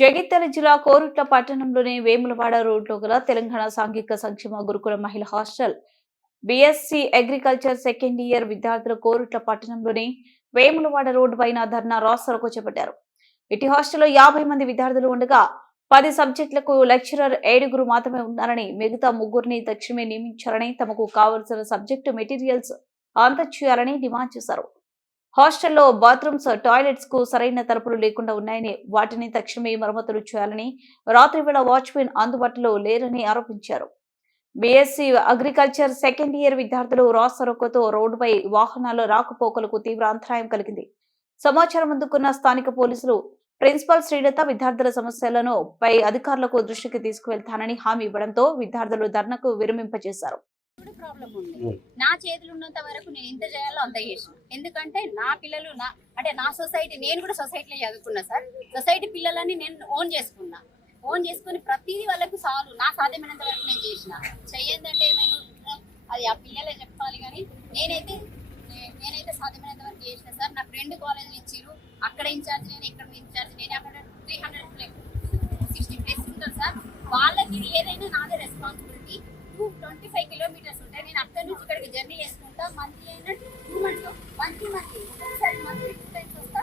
జగిత్యాల జిల్లా కోరుట్ల పట్టణంలోని వేములవాడ రోడ్లో గల తెలంగాణ సాంఘిక సంక్షేమ గురుకుల మహిళా hostel BSc agriculture second year విద్యార్థులు కోరుట్ల పట్టణంలోని వేములవాడ రోడ్డు పైన ధర్నా రాస్తారోకో చేపట్టారు. ఇటు హాస్టల్లో 50 మంది విద్యార్థులు ఉండగా 10 సబ్జెక్టులకు లెక్చరర్ 7 మాత్రమే ఉన్నారని, మిగతా 3 తక్షణమే నియమించాలని, తమకు కావలసిన సబ్జెక్టు మెటీరియల్స్ అందజేయాలని డిమాండ్ చేశారు. హాస్టల్లో బాత్రూమ్స్, టాయిలెట్స్ కు సరైన తలుపులు లేకుండా ఉన్నాయని, వాటిని తక్షణమే మరమ్మతులు చేయాలని, రాత్రి వేళ వాచ్మెన్ అందుబాటులో లేరని ఆరోపించారు. బీఎస్సీ అగ్రికల్చర్ సెకండ్ ఇయర్ విద్యార్థులు రాస్తారోకోతో రోడ్డుపై వాహనాల రాకపోకలకు తీవ్ర అంతరాయం కలిగింది. సమాచారం అందుకున్న స్థానిక పోలీసులు ప్రిన్సిపల్ శ్రీలత విద్యార్థుల సమస్యలను పై అధికారులకు దృష్టికి తీసుకువెళ్తానని హామీ ఇవ్వడంతో విద్యార్థులు ధర్నాకు విరమింపజేశారు. నా చేతులు ఉన్నంత వరకు నేను ఎంత చేయాలో అంత చేసిన. ఎందుకంటే నా పిల్లలు నా సొసైటీ, నేను కూడా సొసైటీలో చదువుకున్నా సార్. సొసైటీ పిల్లలని నేను ఓన్ చేసుకుని ప్రతిదీ వాళ్ళకు నా సాధ్యమైనంత వరకు నేను చేసిన. చెయ్యందంటే ఏమైనా అది ఆ పిల్లలే చెప్పాలి, కానీ నేనైతే సాధ్యమైనంత వరకు చేసిన సార్. నాకు 2 కాలేజీలు ఇచ్చిరు. అక్కడ ఇన్ఛార్జ్ నేను, ఇక్కడ ఇన్ఛార్జ్ నేను. అక్కడ 360 ప్లేస్ ఉంటారు సార్. వాళ్ళకి ఏదైనా నాదే రెస్పాన్సిబిలిటీ. 25 కిలోమీటర్స్ ఉంటాయి. నేను అక్కడి నుంచి ఇక్కడికి జర్నీ చేసుకుంటా. మంత్లీ అయినా 2 మంత్స్ ఒకసారి మంత్లీ 2 టైమ్స్ వస్తా.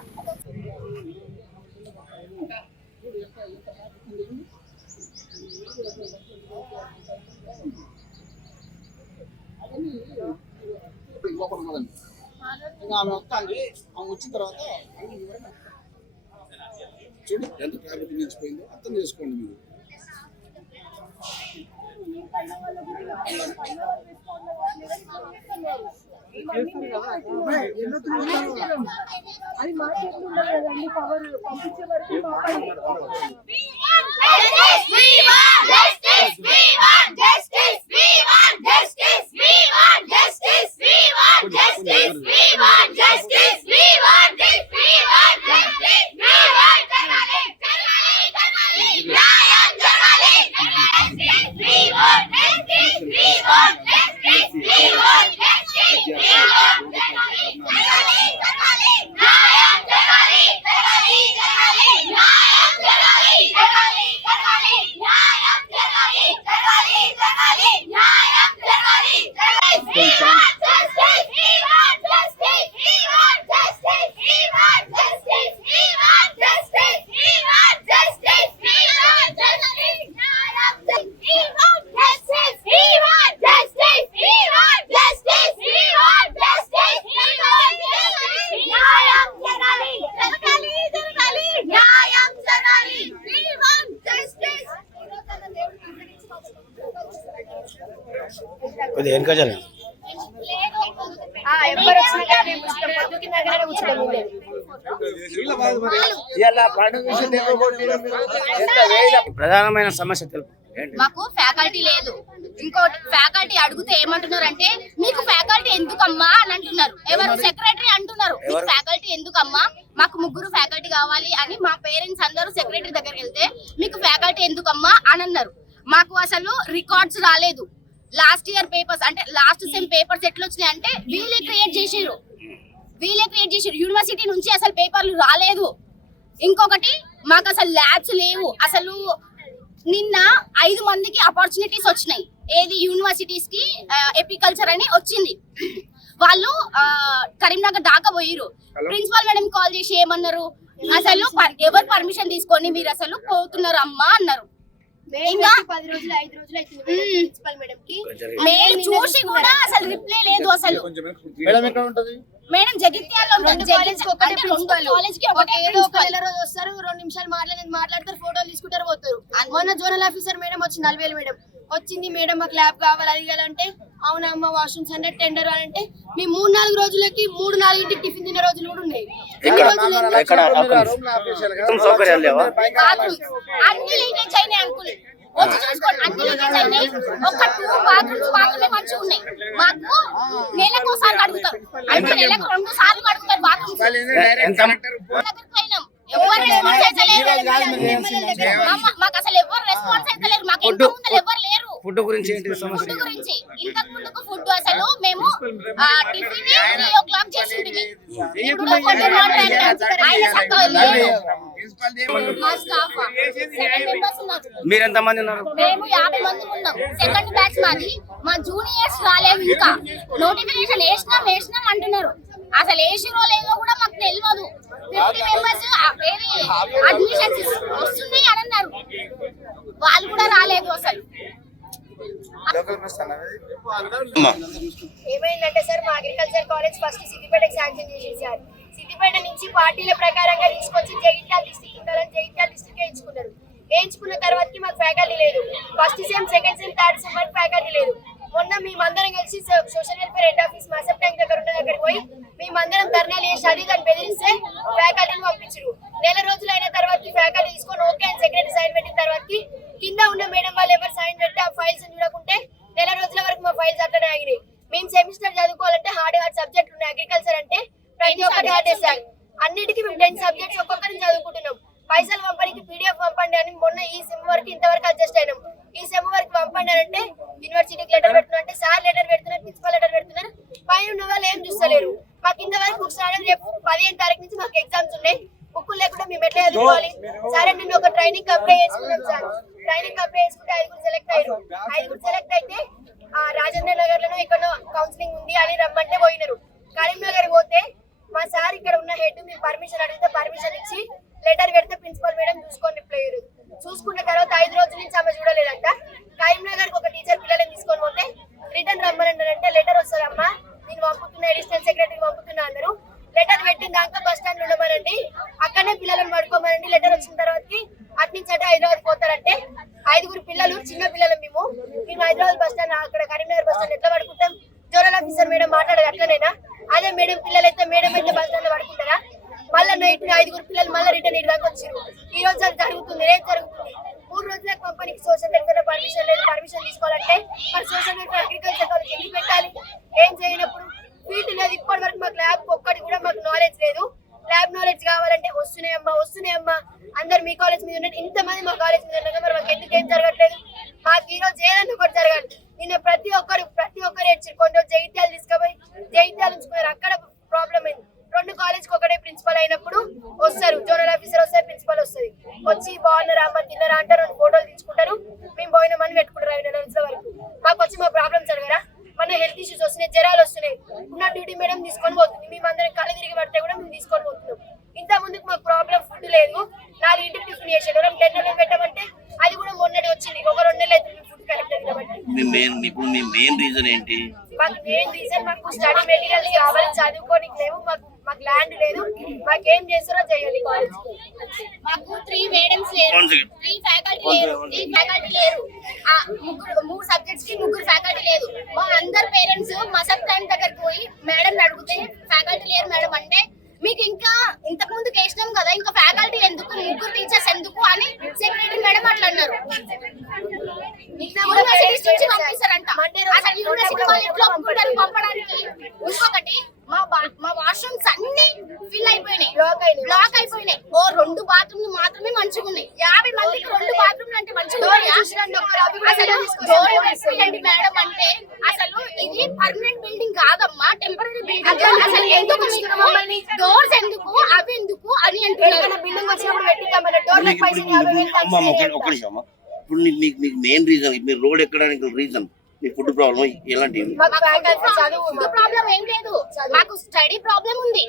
ఆమె వస్తుంది. ఆమె వచ్చిన తర్వాత చూడు ఎంత ట్రాఫిక్ నిలిచిపోయిందో అర్థం చేసుకోండి మీరు. అది మా చేతులు ఉండదు కదండి. పవర్ పంపించే వరకు ప్రధానమైన సమస్య తెలుపు. మాకు ఫ్యాకల్టీ లేదు. ఇంకోటి ఫ్యాకల్టీ అడిగితే ఏమంటున్నారంటే, మీకు ఫ్యాకల్టీ ఎందుకమ్మా అని అంటున్నారు. ఎవరు సెక్రటరీ అంటున్నారు, మీకు ఫ్యాకల్టీ ఎందుకమ్మా, మాకు 3 ఫ్యాకల్టీ కావాలి అని. మా పేరెంట్స్ అందరూ సెక్రటరీ దగ్గరికి వెళ్తే మీకు ఫ్యాకల్టీ ఎందుకమ్మా అని అన్నారు. మాకు అసలు రికార్డ్స్ రాలేదు. లాస్ట్ ఇయర్ పేపర్స్ అంటే లాస్ట్ సెమ్ పేపర్స్ ఎట్లా వచ్చినాయి అంటే వీళ్ళే క్రియేట్ చేసారు. యూనివర్సిటీ నుంచి అసలు పేపర్లు రాలేదు. ఇంకొకటి మాకు అసలు ల్యాబ్స్ లేవు. అసలు నిన్న 5 మందికి ఆపర్చునిటీస్ వచ్చినాయి. ఏది యూనివర్సిటీస్ కి ఎపికల్చర్ అని వచ్చింది. వాళ్ళు కరీంనగర్ దాకా పోయిరు. ప్రిన్సిపల్ మేడం కాల్ చేసి ఏమన్నారు, అసలు ఎవరు పర్మిషన్ తీసుకొని మీరు అసలు పోతున్నారు అమ్మా అన్నారు. మెయిల్ చూసి కూడా అసలు రిప్లై లేదు. అసలు మేడం జగిత్యాలలో వస్తారు, 2 నిమిషాలు మాట్లాడతారు, ఫోటోలు తీసుకుంటారు, పోతారు. మొన్న జోనల్ ఆఫీసర్ మేడం వచ్చి 40,000 మేడం వచ్చింది. మేడం మాకు ల్యాబ్ కావాలి, అది కావాలంటే అవునమ్మ వాష్రూమ్స్ అంటే టెండర్ అంటే మీ 3-4 రోజులకి 3-4 టిఫిన్ తినే రోజులు కూడా ఉన్నాయి. అన్ని లీకేజ్ అయినాయి అంకుల్. వచ్చి చూసుకోండి, అన్ని లీకేజ్ అయినాయి. ఒక 2 బాత్రూమ్స్ మాత్రమే మంచిగా ఉన్నాయి. మాకు నెలకోసారి అడుగుతారు, అంటే నెలకు 2 సార్లు అడుగుతారు బాత్రూమ్స్. ఎవరు రెస్పాన్స్ అయితే లేరు. మాకు అసలు ఎవరు రెస్పాన్స్ అయితే లేరు. మాకు ఎంత ముందు ఎవరు లేరు. ఫుడ్ గురించి ఏంటి సమస్య? ఫుడ్ గురించి ఇంతకు ముందుకు ఫుడ్ అసలు మేము టిఫిన్ 3 o'clock చేసింది. ఇప్పుడు కొంచెం ఆయన చక్కగా లేదు. మా స్టాఫ్ 7 members ఉన్నారు. మీరు ఎంత మంది ఉన్నారు? మేము 50 మంది ఉన్నాం. సెకండ్ బ్యాచ్ మాది. మా జూనియర్స్ రాలేవు ఇంకా. నోటిఫికేషన్ వేసినాం అంటున్నారు. అసలు వేసిరో లేదో కూడా మాకు తెలియదు. 50 members అడ్మిషన్స్ వస్తున్నాయి అని అన్నారు. వాళ్ళు కూడా రాలేదు అసలు. ఏమైందంటే సార్ మా అగ్రికల్చర్ కాలేజ్ ఫస్ట్ సిద్దిపేటకి శాంక్షన్ చేసేసారు. సిద్దిపేట నుంచి పార్టీల ప్రకారంగా తీసుకొచ్చి జగిత్యాల డిస్ట్రిక్ట్ ఉండాలని జగిత్యాల డిస్ట్రిక్ట్ వేయించుకున్న తర్వాతకి మాకు ఫ్యాకల్టీ లేదు. First sem, second sem, third sem వరకు ఫ్యాకల్టీ లేదు. మొన్న మేమందరం కలిసి social welfare head office మాసప్ tank దగ్గర ఉన్న దగ్గరికి పోయి మేమందరం ధర్నాలు చేసి అది దాన్ని బెదిరిస్తే ఫ్యాకల్టీని పంపించరు. నెల రోజులు అయిన తర్వాత ఫ్యాకల్టీ తీసుకొని ఓకే అని సెక్రటరీ సైన్ పెట్టిన తర్వాత కింద ఉన్న మేడం వాళ్ళు ఎవరు సైన్ పెట్టి ఆ ఫైల్స్ చూడకుంటే నెల రోజుల వరకు మా ఫైల్స్ అట్లనే ఆగినాయి. మేము సెమిస్టర్ చదువుకోవాలంటే హార్డ్ సబ్జెక్ట్ ఉన్నాయి. అగ్రికల్చర్ అంటే ప్రతి ఒక్కటి హార్డ్ సార్. అన్నిటికీ మేము 10 సబ్జెక్ట్స్ ఒక్కొక్కరిని చదువుకుంటున్నాం. పైసలు పంపడానికి PDF పంపండి అని మొన్న ఈ సెమ్ వరకు ఇంతవరకు అడ్జస్ట్ అయినాం. ఈ సెమ్ వరకు పంపండి అంటే యూనివర్సిటీకి లెటర్ పెడుతున్నారు అంటే సార్ లెటర్ పెడుతున్నారు, ప్రిన్సిపల్ లెటర్ పెడుతున్నారు. పైన ఉన్న వాళ్ళు ఏం చూస్తలేరు. మాకు ఇంతవరకు బుక్స్ రావడం. రేపు 15వ తారీఖు నుంచి మాకు ఎగ్జామ్స్ ఉన్నాయి. బుక్కులు లేకుండా మేము ఎట్లా చదువుకోవాలి? సరే నేను ఒక ట్రైనింగ్ అప్లై చేసుకున్నాం సార్. ట్రైనింగ్ అప్లై చేసుకుంటే 5 సెలెక్ట్ అయ్యారు. 5 సెలెక్ట్ అయితే రాజేంద్ర నగర్ లోనో ఇక్కడ కౌన్సిలింగ్ ఉంది అని రమ్మంటే పోయినారు. కరీంనగర్ పోతే మా సార్ ఇక్కడ ఉన్న హెడ్ మేము పర్మిషన్ అడిగితే పర్మిషన్ ఇచ్చి లెటర్ పెడితే ప్రిన్సిపల్ మేడం చూసుకొని రిప్లై అయ్యారు. చూసుకున్న తర్వాత 5 రోజుల నుంచి ఆమె చూడలేదంట. కరీంనగర్ ఒక టీచర్ పిల్లల్ని తీసుకొని పోతే రిటర్న్ రమ్మనంటే లెటర్ వస్తుంది అమ్మా నేను పంపుతున్నా, అడిషనల్ సెక్రటరీకి పంపుతున్నా అన్నారు. లెటర్ పెట్టిన దాకా బస్ స్టాండ్ ఉండమనండి, అక్కడనే పిల్లలను పడుకోమనండి. లెటర్ వచ్చిన తర్వాతకి అటు నుంచి అంటే హైదరాబాద్ పోతారంటే 5 పిల్లలు చిన్న పిల్లలు మేము హైదరాబాద్ బస్ స్టాండ్ అక్కడ కరీంనగర్ బస్ స్టాండ్ ఎట్లా పడుకుంటాం? జోనల్ ఆఫీసర్ మేడం మాట్లాడేది అట్లనేనా? అదే మేడం పిల్లలు అయితే మేడం అయితే బస్ స్టాండ్ లో పడుకుంటారా? మళ్ళీ నైట్ 5 పిల్లలు మళ్ళీ రిటర్న్ ఇటు దాకా వచ్చారు. ఈ రోజు అది జరుగుతుంది, రేపు జరుగుతుంది. 3 రోజుల కంపెనీకి సోషల్ వెల్ఫేర్ పర్మిషన్ లేదు. పర్మిషన్ తీసుకోవాలంటే మరి సోషల్ వెల్ఫేర్ అగ్రికల్చర్ కాలేజ్ ఎందుకు పెట్టాలి? ఏం చేయనప్పుడు ఫీల్డ్ లేదు. ఇప్పటి వరకు మాకు ల్యాబ్ ఒక్కటి కూడా మాకు నాలెడ్జ్ లేదు. ల్యాబ్ నాలెడ్జ్ కావాలంటే వస్తున్నాయమ్మా అందరు మీ కాలేజ్ మీద ఉన్నట్టు ఇంతమంది మా కాలేజ్ మీద ఉండగా మరి మాకు ఎందుకు ఏం జరగట్లేదు? మాకు ఈ రోజు ఏదైనా ఒకటి జరగాలి. నిన్న ప్రతి ఒక్కరు ఏడ్చారు. కొన్ని రోజు జగిత్యాలు తీసుకుపోయి జగిత్యాలు ఉంచుకున్నారు. అక్కడ ప్రాబ్లం అయింది. 2 కాలేజ్కి ఒకటే ప్రిన్సిపల్ అయినప్పుడు వస్తారు, జోనల్ ఆఫీసర్ వస్తారు, ప్రిన్సిపల్ వస్తుంది. వచ్చి బాగున్నారా అమ్మ తిన్నారా అంటారు, 2 ఫోటోలు తీసుకుంటారు. మేము పోయినామని పెట్టుకుంటారు 5 రోజుల వరకు. మాకు వచ్చి మా ప్రాబ్లమ్స్ అడగరా? మన హెల్త్ ఇష్యూస్ వస్తున్నాయి, జ్వరాలు వస్తున్నాయి. ఉన్న డ్యూటీ మేడం తీసుకొని పోతుంది. మేమందరం కళ్ళు తిరిగి పడితే కూడా మేము తీసుకొని పోతున్నాం. ఇంత ముందుకు మాకు ప్రాబ్లం ఫుడ్ లేదు. 4 టిఫిన్ చేసాడు. 10 పెట్టమంటే అది కూడా మొన్నటి వచ్చింది. ఒక 2 నెలలు అయితే ఫుడ్ కలెక్ట్ అయింది. మీ మెయిన్ రీజన్ ఏంటి? మాకు మెయిన్ రీజన్ మాకు స్టడీ మెటీరియల్స్ కావాలి, చదువుకోనికి లేవు. మాకు ల్యాండ్ లేదు. మాకు ఏం చేస్తారో చేయాలి. కాలేజ్ మాకు 3 మేడమ్స్ లేరు, 3 ఫ్యాకల్టీ లేరు. 3 సబ్జెక్ట్స్ కి 3 ఫ్యాకల్టీ లేదు. మా అందరు పేరెంట్స్ మసప్ టైం దగ్గరికి పోయి మేడం అడిగితే ఫ్యాకల్టీ లేరు మేడం అంటే మీకు ఇంకా ఇంతకు ముందు వేసినాం కదా ఇంకా ఫ్యాకల్టీ ఎందుకు, 3 టీచర్స్ ఎందుకు అని సెక్రటరీ మేడం అట్లా అన్నారు. యూనివర్సిటీస్ నుంచి పంపిస్తారంట. అసలు యూనివర్సిటీ కాలేజ్ లో పంపడానికి ఇంకొకటి మా వాష్రూమ్స్ అన్ని ఫిల్ అయిపోయినాయి, బ్లాక్ అయిపోయినాయి. 2 బాత్రూమ్లు మాత్రమే మంచిగా ఉన్నాయి. 50 మందికి 2 బాత్రూమ్లు అంటే మంచిగా మేడం అంటే అసలు ఇది పర్మనెంట్ బిల్డింగ్ కాదమ్మా, టెంపరీ బిల్డింగ్. అసలు ఎందుకు డోర్స్ ఎందుకు అవి ఎందుకు అని అంటున్నారు. బిల్డింగ్ వచ్చినప్పుడు పెట్టిద్దాం. ఇప్పుడు మీకు మెయిన్ రీజన్ మీరు రోడ్ ఎక్కడానికి రీజన్ మీ ఫుడ్ ప్రాబ్లం ఎలాంటివి? ఫుడ్ ప్రాబ్లం ఏం లేదు, మాకు స్టడీ ప్రాబ్లం ఉంది.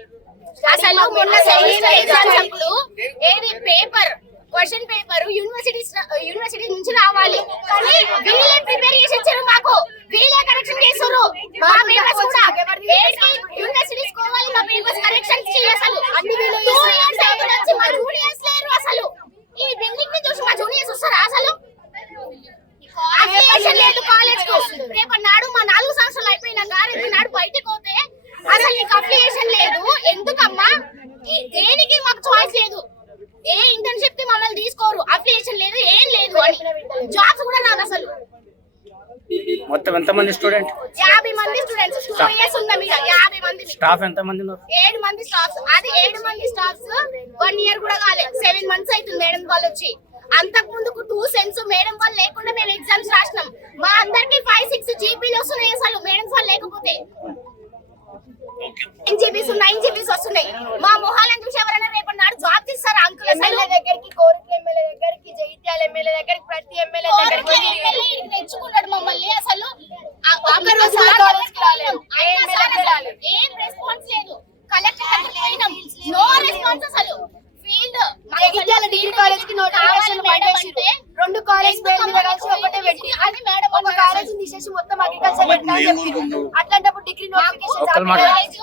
అసలు మొన్న సెమిస్టర్ ఎగ్జామ్స్ అప్పుడు ఏది క్వశ్చన్ పేపర్ యూనివర్సిటీ నుంచి రావాలి కానీ వీళ్ళే ప్రిపేర్ చేసి ఇచ్చారు. మాకు వీళ్ళే కరెక్షన్ చేశారు. మా పేపర్స్ కూడా యూనివర్సిటీస్ కోవాలి, మా పేపర్స్ కరెక్షన్స్ చేయాలి. అన్ని 2 ఇయర్స్ అయిపోయి మా జూనియర్స్ లేరు. అసలు ఈ బిల్డింగ్ ని చూసి మా జూనియర్స్ వస్తారా? అసలు అఫిలియేషన్ లేదు కాలేజ్ కు. రేపు నాడు మా 4 సంవత్సరాలు అయిపోయినాక రేపు నాడు బయటకు పోతే అసలు నీకు అఫిలియేషన్ లేదు ఎందుకమ్మా? దేనికి మాకు చాయిస్ లేదు. ఏ ఇంటర్న్షిప్ కి మమ్మల్ని తీసుకోరు, అఫిలియేషన్ లేదు, ఏం లేదు అని. జాబ్స్ కూడా రాదు అసలు. మొత్తం ఎంత మంది స్టూడెంట్? 50 మంది స్టూడెంట్స్. 2 ఇయర్స్ ఉందా మీకు? 50 మంది. స్టాఫ్ ఎంత మంది ఉన్నారు? 7 మంది స్టాఫ్స్. అది 7 మంది స్టాఫ్స్ 1 ఇయర్ కూడా కాలేదు, 7 మంత్స్ అవుతుంది మేడం వాళ్ళు వచ్చి. అంతకు ముందుకు 2 సెమ్స్ మేడం వాళ్ళు లేకుండా మేము ఎగ్జామ్స్ రాసినాం. మా అందరికి 5-6 జీబీలు వస్తున్నాయి అసలు మేడం సార్ లేకపోతే 9 జీబీస్ 9 జీబీస్ వస్తున్నాయి. మా మొహాలను చూసి ఎవరైనా రేపు నాడు జాబ్ తీస్తారు అంకుల్. ఎమ్మెల్యే దగ్గరికి, కోరిక ఎమ్మెల్యే దగ్గరికి, జైత్యాల ఎమ్మెల్యే దగ్గరికి, ప్రతి ఎమ్మెల్యే దగ్గరికి తెచ్చుకున్నాడు మమ్మల్ని. అసలు ఏం రెస్పాన్స్ లేదు. కలెక్టర్ దగ్గరికి పోయినాం, నో రెస్పాన్స్. అసలు ఫీల్డ్ జగిత్యాల డిగ్రీ కాలేజ్ కి నోటిఫికేషన్ పడేసిరు. 2 కాలేజ్ పేరు మీద కలిసి ఒకటే పెట్టి అది మేడం ఒక కాలేజ్ తీసేసి మొత్తం అగ్రికల్చర్ పెట్టా అని చెప్పింది. అట్లాంటప్పుడు డిగ్రీ నోటిఫికేషన్ ప్లీజ్